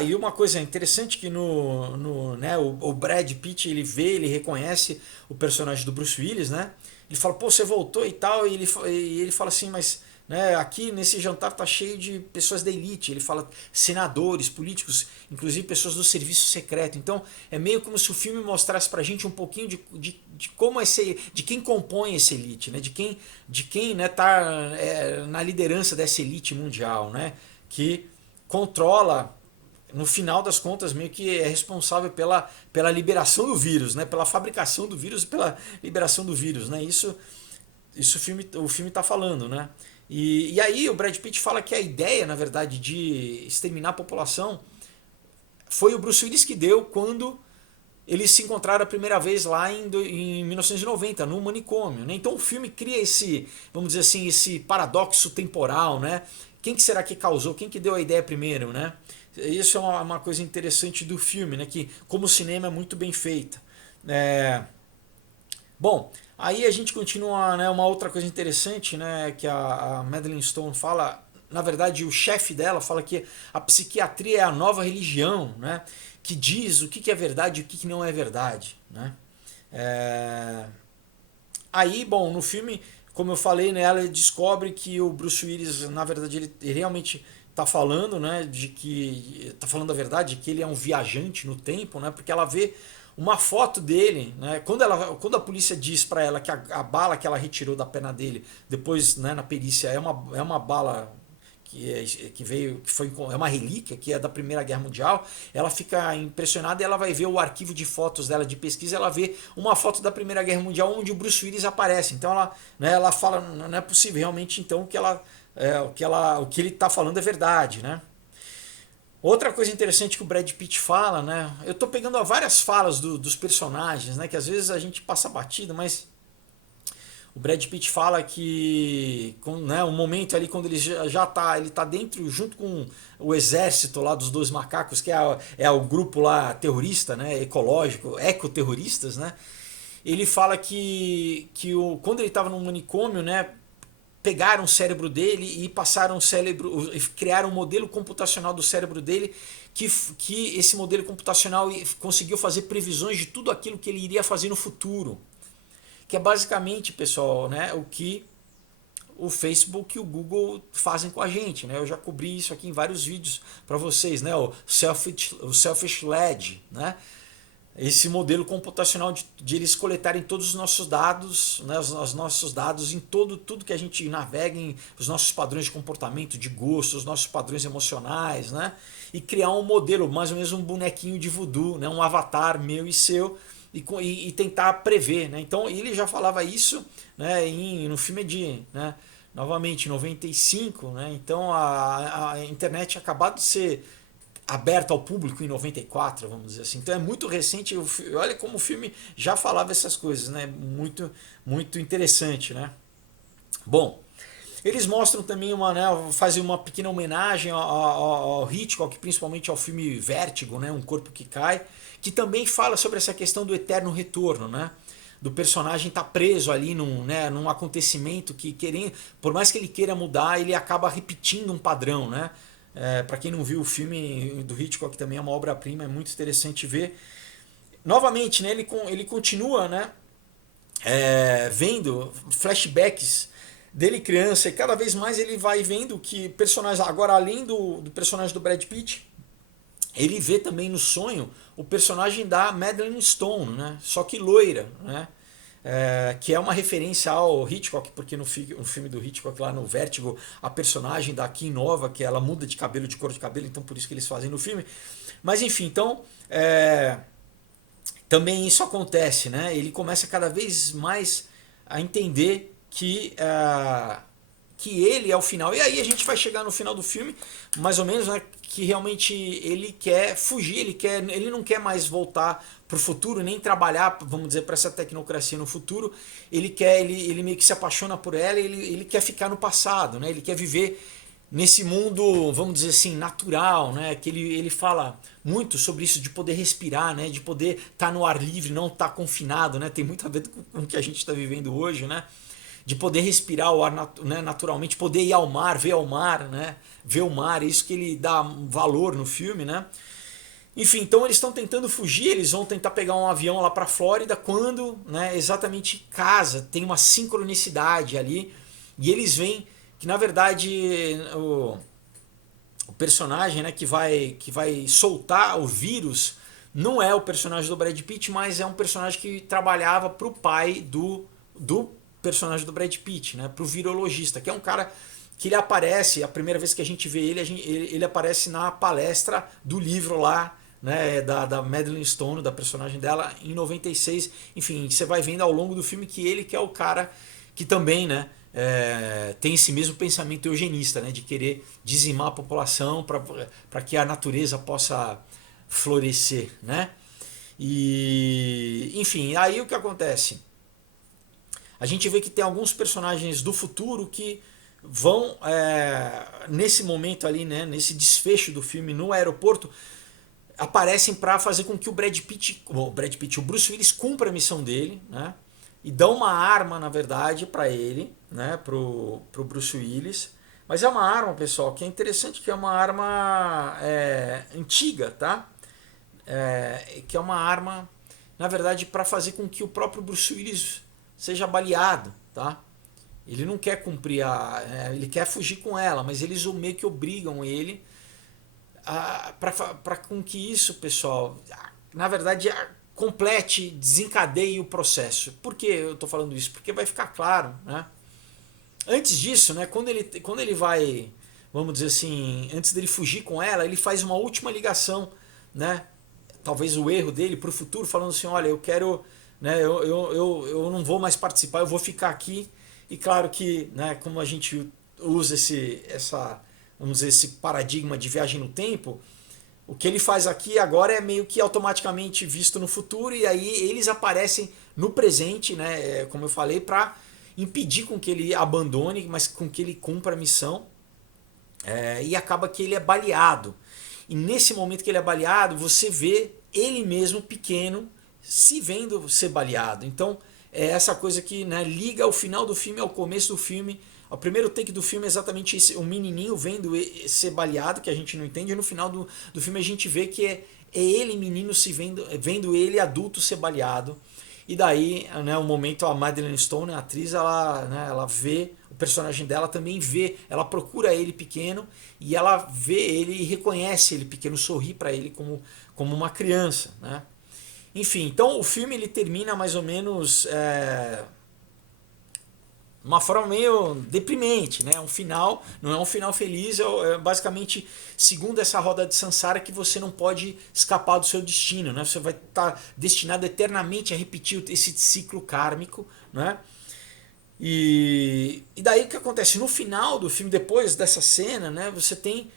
e uma coisa interessante que né, o Brad Pitt, ele reconhece o personagem do Bruce Willis, né? Ele fala, pô, você voltou e tal, e ele fala assim, mas, né, aqui nesse jantar tá cheio de pessoas da elite. Ele fala senadores, políticos, inclusive pessoas do serviço secreto. Então é meio como se o filme mostrasse pra gente um pouquinho de como de quem compõe essa elite, né? De quem, né, tá na liderança dessa elite mundial, né? Que controla, no final das contas, meio que é responsável pela liberação do vírus, né? Pela fabricação do vírus e pela liberação do vírus, né? Isso o filme está falando, né? E aí o Brad Pitt fala que a ideia, na verdade, de exterminar a população foi o Bruce Willis que deu quando eles se encontraram a primeira vez lá em 1990, no manicômio, né? Então o filme cria esse, vamos dizer assim, esse paradoxo temporal, né? Quem que será que causou? Quem que deu a ideia primeiro, né? Isso é uma coisa interessante do filme, né? Que como o cinema é muito bem feito. Bom, aí a gente continua, né? Uma outra coisa interessante, né? Que a Madeleine Stone fala, na verdade o chefe dela fala que a psiquiatria é a nova religião, né? Que diz o que é verdade e o que não é verdade, né? Aí, bom, no filme, como eu falei, né, ela descobre que o Bruce Willis, na verdade, ele realmente tá falando, né, de que tá falando a verdade, de que ele é um viajante no tempo, né, porque ela vê uma foto dele, né, quando a polícia diz para ela que a bala que ela retirou da perna dele, depois, né, na perícia é uma bala que veio, é uma relíquia, que é da Primeira Guerra Mundial, ela fica impressionada e ela vai ver o arquivo de fotos dela de pesquisa, ela vê uma foto da Primeira Guerra Mundial onde o Bruce Willis aparece. Então ela, né, ela fala, não é possível realmente então o que ele está falando é verdade, né? Outra coisa interessante que o Brad Pitt fala, né? Eu estou pegando várias falas dos personagens, né? Que às vezes a gente passa batido, mas o Brad Pitt fala que, né, um momento ali quando ele ele tá dentro, junto com o exército lá dos dois macacos, que é o grupo lá terrorista, né, ecológico, ecoterroristas, né? Ele fala quando ele estava no manicômio, né, pegaram o cérebro dele e passaram o cérebro, criaram um modelo computacional do cérebro dele, que esse modelo computacional conseguiu fazer previsões de tudo aquilo que ele iria fazer no futuro. Que é basicamente, pessoal, né, o que o Facebook e o Google fazem com a gente, né? Eu já cobri isso aqui em vários vídeos para vocês, né? O Selfish Led, né? Esse modelo computacional de eles coletarem todos os nossos dados, né? Os nossos dados em tudo que a gente navega, em os nossos padrões de comportamento, de gosto, os nossos padrões emocionais, né? E criar um modelo, mais ou menos um bonequinho de voodoo, né? Um avatar meu e seu, e tentar prever, né? Então ele já falava isso, né, no filme né, novamente 95, né? Então a internet acabado de ser aberta ao público em 94, vamos dizer assim. Então é muito recente, olha como o filme já falava essas coisas, né? Muito interessante, né? Bom, Eles mostram também fazem uma pequena homenagem ao Hitchcock, principalmente ao filme Vértigo, né, Um Corpo que Cai, que também fala sobre essa questão do eterno retorno, né? Do personagem estar preso ali num acontecimento que, querendo, por mais que ele queira mudar, ele acaba repetindo um padrão, né? Para quem não viu o filme do Hitchcock, também é uma obra-prima, é muito interessante ver. Novamente, né, ele continua, né, vendo flashbacks dele criança, e cada vez mais ele vai vendo que personagens, agora além do personagem do Brad Pitt, ele vê também no sonho o personagem da Madeleine Stone, né? Só que loira, né? Que é uma referência ao Hitchcock, porque no filme do Hitchcock, lá no Vértigo, a personagem da Kim Nova, que ela muda de cabelo, de cor de cabelo, então por isso que eles fazem no filme. Mas enfim, então também isso acontece, né? Ele começa cada vez mais a entender que ele é o final. E aí a gente vai chegar no final do filme, mais ou menos, né, que realmente ele quer fugir, ele não quer mais voltar para o futuro, nem trabalhar, vamos dizer, para essa tecnocracia no futuro. Ele meio que se apaixona por ela, ele quer ficar no passado, né? Ele quer viver nesse mundo, vamos dizer assim, natural, né? Que ele fala muito sobre isso de poder respirar, né? De poder estar no ar livre, não estar confinado, né? Tem muito a ver com o que a gente está vivendo hoje, né? De poder respirar o ar né, naturalmente, poder ir ao mar, né? Ver o mar, é isso que ele dá valor no filme, né? Enfim, então eles estão tentando fugir, eles vão tentar pegar um avião lá para a Flórida quando, né, exatamente casa, tem uma sincronicidade ali, e eles veem que na verdade o personagem, né, que vai soltar o vírus não é o personagem do Brad Pitt, mas é um personagem que trabalhava para o pai do personagem do Brad Pitt, né, para o virologista, que é um cara que ele aparece, a primeira vez que a gente vê ele aparece na palestra do livro lá, né, da Madeleine Stone, da personagem dela, em 96. Enfim, você vai vendo ao longo do filme que ele que é o cara que também, né, tem esse mesmo pensamento eugenista, né, de querer dizimar a população para que a natureza possa florescer, né? E enfim, aí o que acontece? A gente vê que tem alguns personagens do futuro que vão nesse momento ali, né, nesse desfecho do filme no aeroporto, aparecem para fazer com que o Bruce Willis cumpra a missão dele, né? E dão uma arma, na verdade, para ele, né, pro Bruce Willis. Mas é uma arma, pessoal, que é interessante, que é uma arma antiga, tá? Que é uma arma, na verdade, para fazer com que o próprio Bruce Willis seja baleado, tá? Ele não quer cumprir ele quer fugir com ela, mas eles meio que obrigam ele para com que isso, pessoal, na verdade, complete, desencadeie o processo. Por que eu estou falando isso? Porque vai ficar claro, né? Antes disso, né, quando ele vai, vamos dizer assim, antes dele fugir com ela, ele faz uma última ligação, né? Talvez o erro dele para o futuro, falando assim, olha, eu quero, né, eu não vou mais participar, eu vou ficar aqui. E claro que, né, como a gente usa vamos dizer, esse paradigma de viagem no tempo, o que ele faz aqui agora é meio que automaticamente visto no futuro, e aí eles aparecem no presente, né, como eu falei, para impedir com que ele abandone, mas com que ele cumpra a missão, e acaba que ele é baleado. E nesse momento que ele é baleado, você vê ele mesmo pequeno se vendo ser baleado. Então é essa coisa que, né, liga o final do filme ao começo do filme. O primeiro take do filme é exatamente esse, o menininho vendo ser baleado, que a gente não entende, e no final do filme a gente vê que é ele, menino, vendo ele adulto ser baleado. E daí, né, o momento, a Madeleine Stone, a atriz, ela vê, o personagem dela também vê, ela procura ele pequeno e ela vê ele e reconhece ele pequeno, sorri para ele como uma criança, né? Enfim, então o filme ele termina mais ou menos uma forma meio deprimente, né? Um final, não é um final feliz, basicamente, segundo essa roda de Sansara, que você não pode escapar do seu destino, né? Você vai estar destinado eternamente a repetir esse ciclo kármico, né? E daí o que acontece? No final do filme, depois dessa cena, né, você tem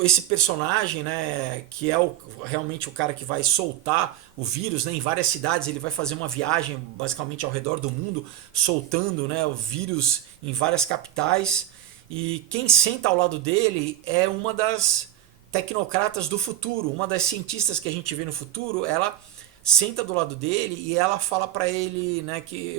esse personagem, né, que é realmente o cara que vai soltar o vírus, né, em várias cidades. Ele vai fazer uma viagem basicamente ao redor do mundo, soltando, né, o vírus em várias capitais. e quem senta ao lado dele é uma das tecnocratas do futuro, uma das cientistas que a gente vê no futuro. Ela senta do lado dele e ela fala para ele, né, que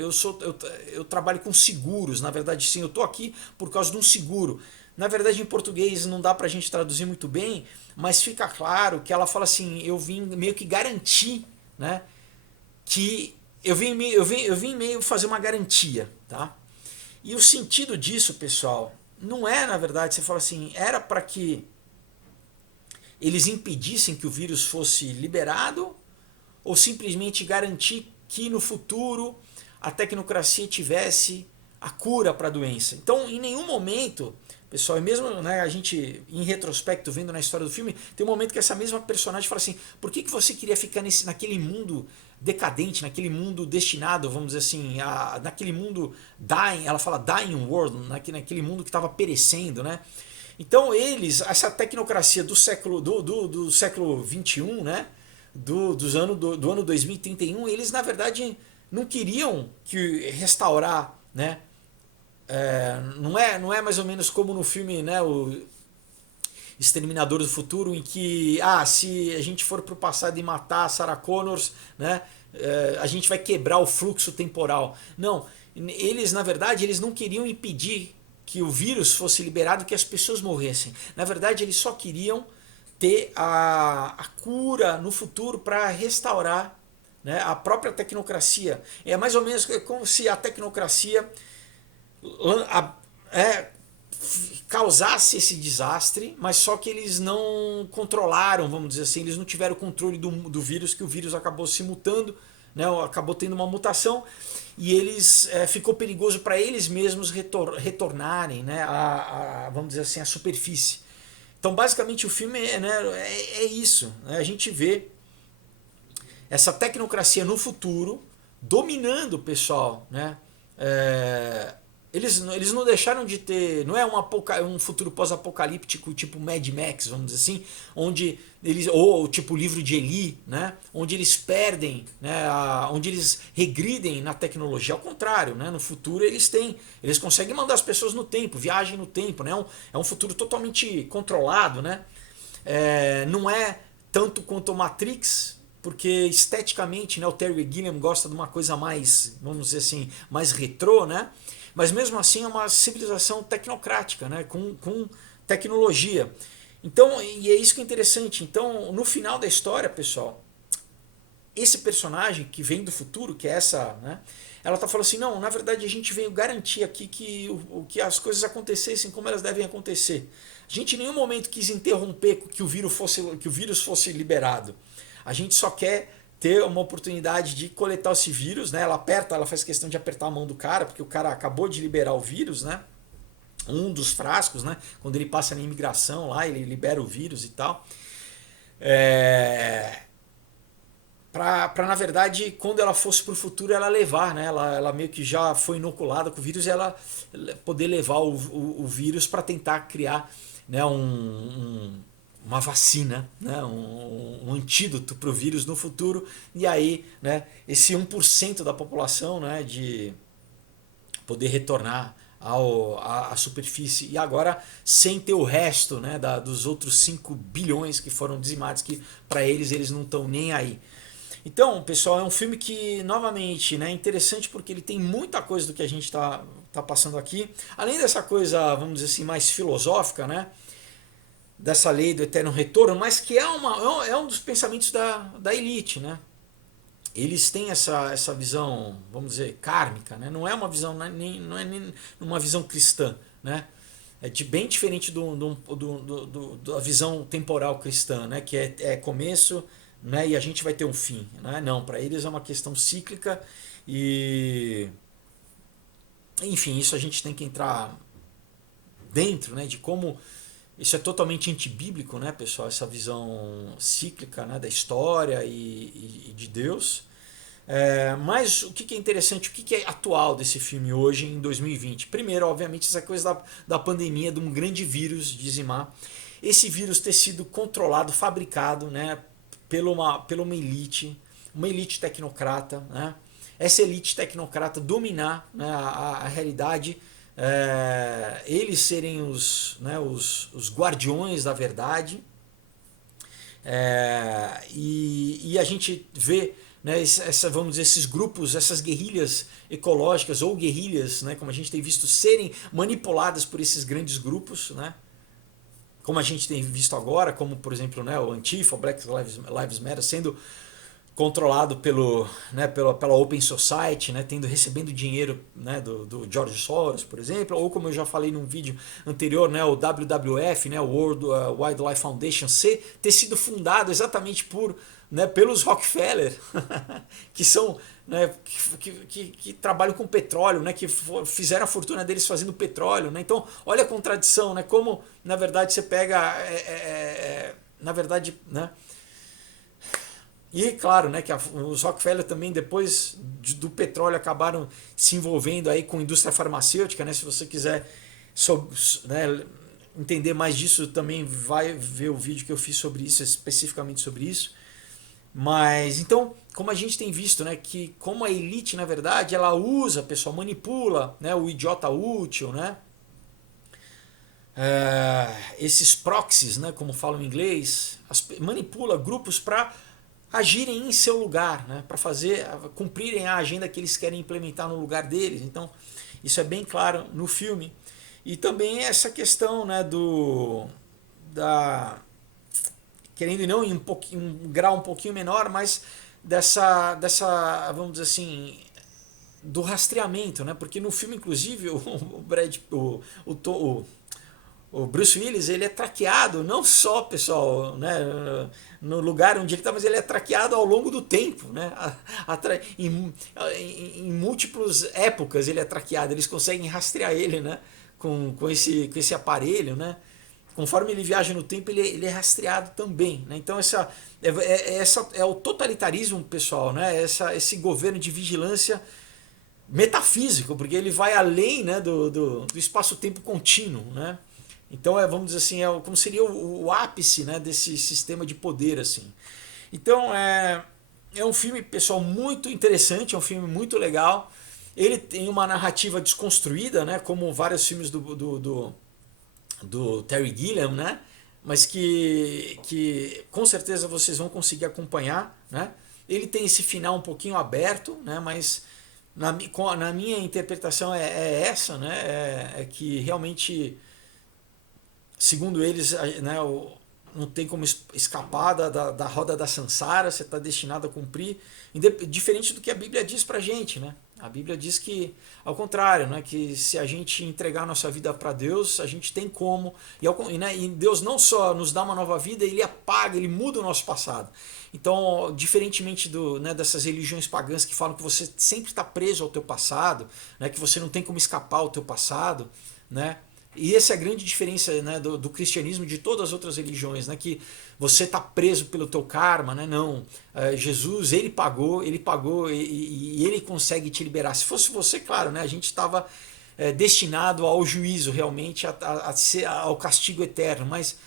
eu trabalho com seguros. Na verdade, sim, eu estou aqui por causa de um seguro. Na verdade, em português não dá para a gente traduzir muito bem, mas fica claro que ela fala assim: eu vim meio que garantir, né, que eu vim meio fazer uma garantia, tá? E o sentido disso, pessoal, não é, na verdade, você fala assim, era para que eles impedissem que o vírus fosse liberado, ou simplesmente garantir que no futuro a tecnocracia tivesse a cura para a doença. Então, em nenhum momento, pessoal, e mesmo, né, a gente em retrospecto vendo na história do filme, tem um momento que essa mesma personagem fala assim: por que você queria ficar naquele mundo decadente, naquele mundo destinado, vamos dizer assim, naquele mundo dying, ela fala dying world, naquele mundo que estava perecendo, né? Então eles, essa tecnocracia do século 21, né, do ano 2031, eles na verdade não queriam que restaurar, né? Não é mais ou menos como no filme, né, o Exterminador do Futuro, em que se a gente for para o passado e matar a Sarah Connors, né, a gente vai quebrar o fluxo temporal. Não, eles na verdade eles não queriam impedir que o vírus fosse liberado, que as pessoas morressem. Na verdade, eles só queriam ter a cura no futuro para restaurar, né, a própria tecnocracia. É mais ou menos como se a tecnocracia causasse esse desastre, mas só que eles não controlaram, vamos dizer assim, eles não tiveram controle do vírus, que o vírus acabou se mutando, né, acabou tendo uma mutação, e eles ficou perigoso para eles mesmos retornarem, né, vamos dizer assim, a superfície. Então basicamente o filme é isso, né, a gente vê essa tecnocracia no futuro dominando o pessoal, né? Eles não deixaram de ter, não é um futuro pós-apocalíptico tipo Mad Max, vamos dizer assim, onde eles, ou tipo o livro de Eli, né, onde eles perdem, né, onde eles regridem na tecnologia. Ao contrário, né, no futuro eles conseguem mandar as pessoas no tempo, viagem no tempo, né, é um futuro totalmente controlado, né, não é tanto quanto o Matrix, porque esteticamente, né, o Terry Gilliam gosta de uma coisa mais, vamos dizer assim, mais retrô, né? Mas mesmo assim é uma civilização tecnocrática, né? Com tecnologia. Então, e é isso que é interessante. Então, no final da história, pessoal, esse personagem que vem do futuro, que é essa, né? Ela tá falando assim, não, na verdade a gente veio garantir aqui que as coisas acontecessem como elas devem acontecer. A gente em nenhum momento quis interromper que o vírus fosse liberado. A gente só quer ter uma oportunidade de coletar esse vírus, né? Ela faz questão de apertar a mão do cara, porque o cara acabou de liberar o vírus, né? Um dos frascos, né? Quando ele passa na imigração lá, ele libera o vírus e tal. Para na verdade, quando ela fosse para o futuro, ela levar, né? Ela meio que já foi inoculada com o vírus, e ela poder levar o vírus para tentar criar, né, uma vacina, né, um antídoto para o vírus no futuro. E aí, né, esse 1% da população, né, de poder retornar à superfície, e agora sem ter o resto, né, dos outros 5 bilhões que foram dizimados, que para eles não estão nem aí. Então, pessoal, é um filme que, novamente, né, é interessante porque ele tem muita coisa do que a gente está passando aqui. Além dessa coisa, vamos dizer assim, mais filosófica, né, dessa lei do eterno retorno, mas que é um dos pensamentos da elite, né? Eles têm essa visão, vamos dizer, kármica, né? Não é uma visão, não é nem uma visão cristã, né? É bem diferente da visão temporal cristã, né? Que é começo, né? E a gente vai ter um fim, né? Não, para eles é uma questão cíclica e, enfim, isso a gente tem que entrar dentro, né? De como isso é totalmente antibíblico, né, pessoal? Essa visão cíclica, né, da história e de Deus. Mas o que é interessante, o que é atual desse filme hoje, em 2020? Primeiro, obviamente, essa coisa da pandemia, de um grande vírus dizimar. Esse vírus ter sido controlado, fabricado, né, pela uma elite tecnocrata, né? Essa elite tecnocrata dominar, né, a realidade, eles serem os guardiões da verdade. E a gente vê, né, vamos dizer, esses grupos, essas guerrilhas ecológicas ou guerrilhas, né, como a gente tem visto, serem manipuladas por esses grandes grupos, né, como a gente tem visto agora, como por exemplo, né, o Antifa, o Black Lives Matter, sendo controlado pela Open Society, né, recebendo dinheiro, né, do George Soros, por exemplo, ou como eu já falei num vídeo anterior, né, o WWF, né, o World Wildlife Foundation, ter sido fundado exatamente pelos Rockefeller, que são, né, que trabalham com petróleo, né, que fizeram a fortuna deles fazendo petróleo, né? Então, olha a contradição, né, como na verdade você pega, na verdade, né? E claro, né, que os Rockefeller também, depois do petróleo, acabaram se envolvendo aí com a indústria farmacêutica, né? Se você quiser né, entender mais disso, também vai ver o vídeo que eu fiz sobre isso, especificamente sobre isso. Mas então, como a gente tem visto, né, que como a elite, na verdade, ela usa, pessoal, manipula, né, o idiota útil, né? Esses proxies, né, como falam em inglês, manipula grupos para agirem em seu lugar, né, para cumprirem a agenda que eles querem implementar no lugar deles. Então, isso é bem claro no filme. E também essa questão, né, querendo ou não, em um grau um pouquinho menor, mas dessa, vamos dizer assim, do rastreamento, né? Porque no filme, inclusive, o Bruce Willis, ele é traqueado, não só, pessoal, né, no lugar onde ele está, mas ele é traqueado ao longo do tempo, né? Em múltiplas épocas ele é traqueado, eles conseguem rastrear ele, né, com esse aparelho, né? Conforme ele viaja no tempo, ele é rastreado também, né? Então essa é o totalitarismo, pessoal, né? Esse governo de vigilância metafísico, porque ele vai além, né, do espaço-tempo contínuo, né? Então vamos dizer assim, como seria o ápice, né, desse sistema de poder, assim. Então é um filme, pessoal, muito interessante, é um filme muito legal. Ele tem uma narrativa desconstruída, né, como vários filmes do Terry Gilliam, né? Mas que com certeza vocês vão conseguir acompanhar, né? Ele tem esse final um pouquinho aberto, né? Mas na minha interpretação é essa, né? É que realmente, segundo eles, né, não tem como escapar da roda da Sansara, você está destinado a cumprir, diferente do que a Bíblia diz pra gente, né? A Bíblia diz que, ao contrário, né, que se a gente entregar a nossa vida para Deus, a gente tem como. E Deus não só nos dá uma nova vida, ele apaga, ele muda o nosso passado. Então, diferentemente dessas religiões pagãs que falam que você sempre está preso ao teu passado, né, que você não tem como escapar ao teu passado, né? E essa é a grande diferença, né, do cristianismo de todas as outras religiões, né, que você está preso pelo teu karma, né? Não. Jesus, ele pagou e ele consegue te liberar. Se fosse você, claro, né, a gente estava destinado ao juízo, realmente, ao castigo eterno, mas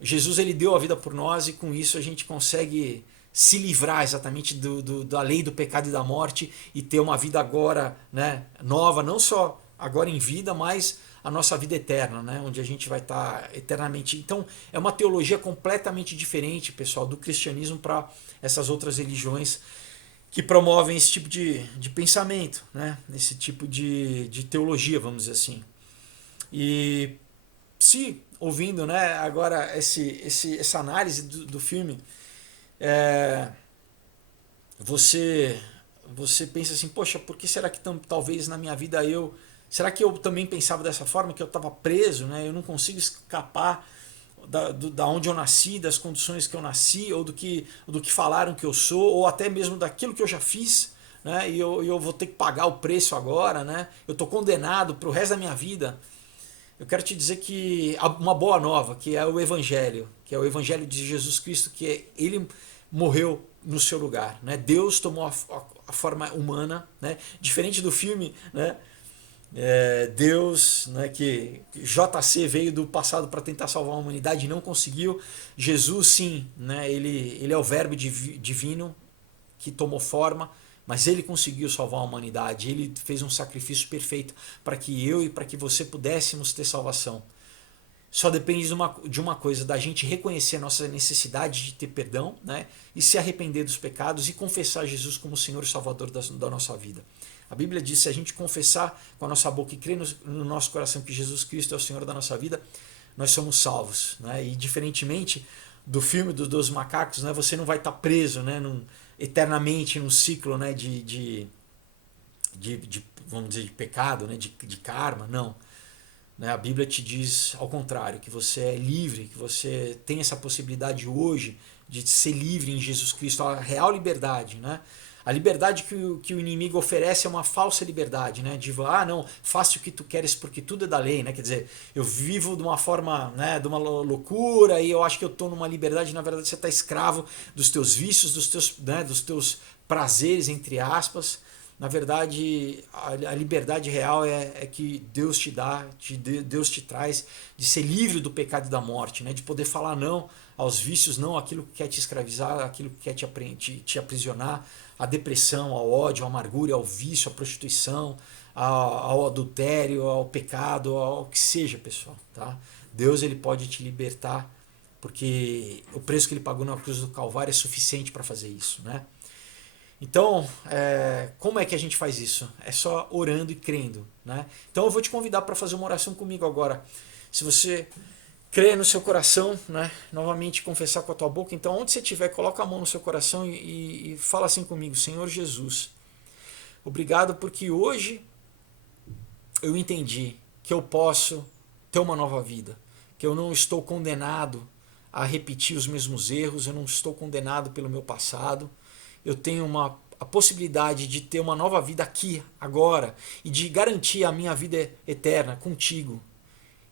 Jesus, ele deu a vida por nós e com isso a gente consegue se livrar exatamente da lei do pecado e da morte e ter uma vida agora, né, nova, não só agora em vida, mas a nossa vida eterna, né? Onde a gente vai estar eternamente. Então, é uma teologia completamente diferente, pessoal, do cristianismo para essas outras religiões que promovem esse tipo de pensamento, né? Esse tipo de teologia, vamos dizer assim. E se ouvindo, né, agora essa análise do filme, você pensa assim, poxa, por que será que talvez na minha vida será que eu também pensava dessa forma, que eu estava preso, né? Eu não consigo escapar da onde eu nasci, das condições que eu nasci, ou do que falaram que eu sou, ou até mesmo daquilo que eu já fiz, né? E eu vou ter que pagar o preço agora, né? Eu estou condenado para o resto da minha vida. Eu quero te dizer que uma boa nova, que é o Evangelho, de Jesus Cristo, que ele morreu no seu lugar, né? Deus tomou a forma humana, né? Diferente do filme, né? Deus, né, que JC veio do passado para tentar salvar a humanidade e não conseguiu. Jesus, sim, né, ele é o verbo divino que tomou forma, Mas ele conseguiu salvar a humanidade, ele fez um sacrifício perfeito para que eu e para que você pudéssemos ter salvação. Só depende de uma coisa, da gente reconhecer a nossa necessidade de ter perdão, né? E se arrepender dos pecados e confessar Jesus como Senhor e Salvador da nossa vida. A Bíblia diz, se a gente confessar com a nossa boca e crer no nosso coração que Jesus Cristo é o Senhor da nossa vida, nós somos salvos, né? E diferentemente do filme dos 12 macacos, né? Você não vai estar preso, né? Eternamente num ciclo, né? Vamos dizer, de pecado, né? De karma, não. A Bíblia te diz ao contrário, que você é livre, que você tem essa possibilidade hoje de ser livre em Jesus Cristo, a real liberdade, né? A liberdade que o inimigo oferece é uma falsa liberdade, né? De não, faça o que tu queres porque tudo é da lei, né? Quer dizer, eu vivo de uma forma, né, de uma loucura e eu acho que eu estou numa liberdade, na verdade você está escravo dos teus vícios, dos teus prazeres, entre aspas. Na verdade, a liberdade real é que Deus te dá, Deus te traz, de ser livre do pecado e da morte, né? De poder falar não aos vícios, não àquilo que quer te escravizar, àquilo que quer te aprisionar, à depressão, ao ódio, à amargura, ao vício, à prostituição, ao adultério, ao pecado, ao que seja, pessoal. Tá? Deus ele pode te libertar, porque o preço que ele pagou na cruz do Calvário é suficiente para fazer isso, né? Então, como é que a gente faz isso? É só orando e crendo, né? Então eu vou te convidar para fazer uma oração comigo agora. Se você crê no seu coração, né? Novamente confessar com a tua boca, então onde você estiver, coloca a mão no seu coração e fala assim comigo: Senhor Jesus, obrigado porque hoje eu entendi que eu posso ter uma nova vida, que eu não estou condenado a repetir os mesmos erros, eu não estou condenado pelo meu passado. Eu tenho a possibilidade de ter uma nova vida aqui, agora, e de garantir a minha vida eterna contigo.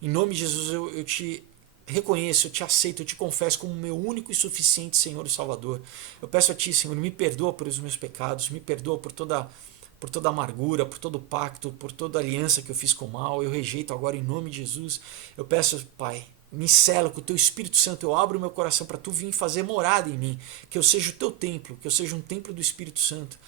Em nome de Jesus eu te reconheço, eu te aceito, eu te confesso como meu único e suficiente Senhor e Salvador. Eu peço a Ti, Senhor, me perdoa por os meus pecados, me perdoa por toda amargura, por todo pacto, por toda aliança que eu fiz com o mal. Eu rejeito agora em nome de Jesus. Eu peço, Pai, me sela com o Teu Espírito Santo, eu abro o meu coração para Tu vir fazer morada em mim, que eu seja o Teu templo, que eu seja um templo do Espírito Santo.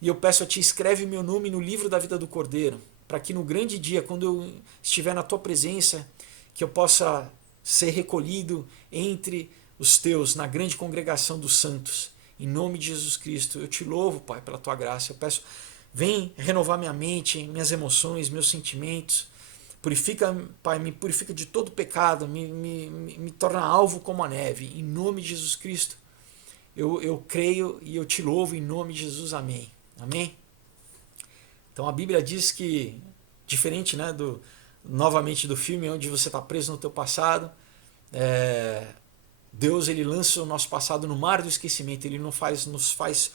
E eu peço a Ti, escreve meu nome no livro da vida do Cordeiro, para que no grande dia, quando eu estiver na Tua presença, que eu possa ser recolhido entre os Teus, na grande congregação dos santos. Em nome de Jesus Cristo, eu Te louvo, Pai, pela Tua graça. Eu peço, vem renovar minha mente, minhas emoções, meus sentimentos. Purifica, Pai, me purifica de todo pecado, me torna alvo como a neve. Em nome de Jesus Cristo, eu creio e eu Te louvo em nome de Jesus. Amém. Amém? Então a Bíblia diz que, diferente, né, novamente do filme onde você está preso no teu passado, Deus ele lança o nosso passado no mar do esquecimento, ele nos faz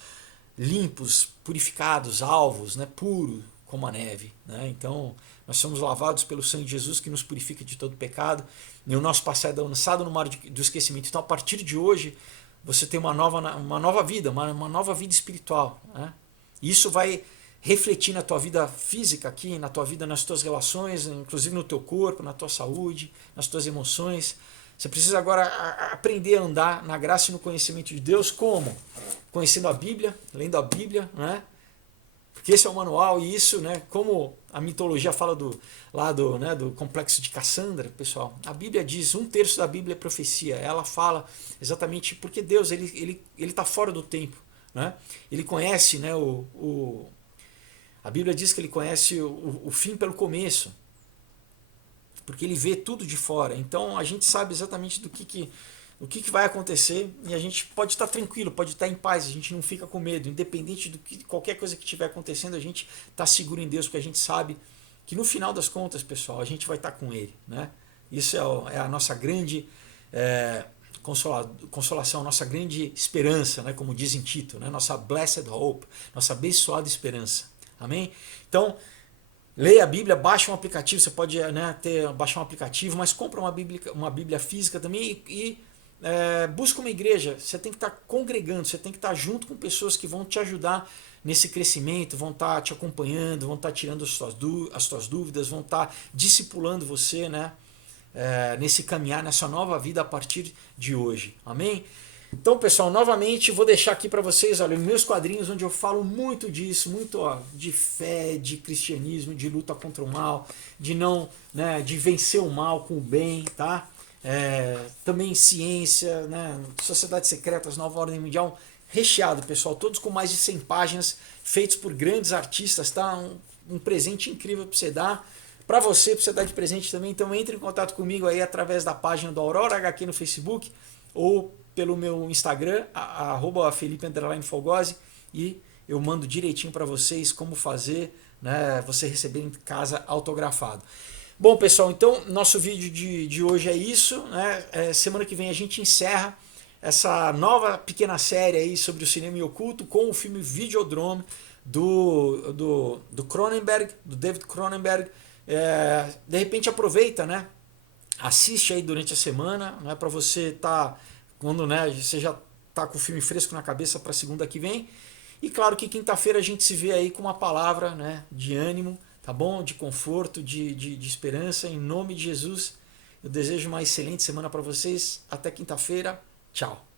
limpos, purificados, alvos, né, puro como a neve, né? Então nós somos lavados pelo sangue de Jesus que nos purifica de todo pecado, e o nosso passado é lançado no mar do esquecimento. Então a partir de hoje você tem uma nova vida, uma nova vida espiritual, né? E isso vai refletir na tua vida física aqui, na tua vida, nas tuas relações, inclusive no teu corpo, na tua saúde, nas tuas emoções. Você precisa agora aprender a andar na graça e no conhecimento de Deus. Como? Conhecendo a Bíblia, lendo a Bíblia, né? Porque esse é o manual, e isso, né, como a mitologia fala do complexo de Cassandra, pessoal, a Bíblia diz, 1/3 da Bíblia é profecia. Ela fala exatamente porque Deus ele está fora do tempo, né? Ele conhece, né, a Bíblia diz que ele conhece o fim pelo começo, porque ele vê tudo de fora. Então a gente sabe exatamente o que vai acontecer, e a gente pode estar tranquilo, pode estar em paz, a gente não fica com medo, independente do que qualquer coisa que estiver acontecendo, a gente está seguro em Deus, porque a gente sabe que no final das contas, pessoal, a gente vai estar com Ele, né? Isso é a nossa grande consolação, nossa grande esperança, né? Como diz em Tito, né? Nossa blessed hope, nossa abençoada esperança. Amém? Então, leia a Bíblia, baixa um aplicativo, você pode, né, baixar um aplicativo, mas compra uma Bíblia física também e busca uma igreja. Você tem que estar congregando, você tem que estar junto com pessoas que vão te ajudar nesse crescimento, vão estar te acompanhando, vão estar tirando as tuas dúvidas, vão estar discipulando você, né, nesse caminhar, nessa nova vida a partir de hoje. Amém? Então, pessoal, novamente vou deixar aqui para vocês, olha, meus quadrinhos onde eu falo muito disso, muito de fé, de cristianismo, de luta contra o mal, de não, né, de vencer o mal com o bem, tá? Também ciência, né, Sociedades Secretas, Nova Ordem Mundial, recheado, pessoal, todos com mais de 100 páginas, feitos por grandes artistas, tá? Um presente incrível para você dar. Para você dar de presente também, então entre em contato comigo aí através da página do Aurora HQ no Facebook ou pelo meu Instagram, @Felipe_Fogozzi, e eu mando direitinho para vocês como fazer, né, você receber em casa autografado. Bom, pessoal, então nosso vídeo de hoje é isso, né? Semana que vem a gente encerra essa nova pequena série aí sobre o cinema e oculto com o filme Videodrome do Cronenberg, do David Cronenberg. De repente aproveita, né? Assiste aí durante a semana, né, para você quando, né, você já tá com o filme fresco na cabeça para segunda que vem. E claro que quinta-feira a gente se vê aí com uma palavra, né, de ânimo, tá bom? De conforto, de esperança, em nome de Jesus. Eu desejo uma excelente semana para vocês. Até quinta-feira. Tchau.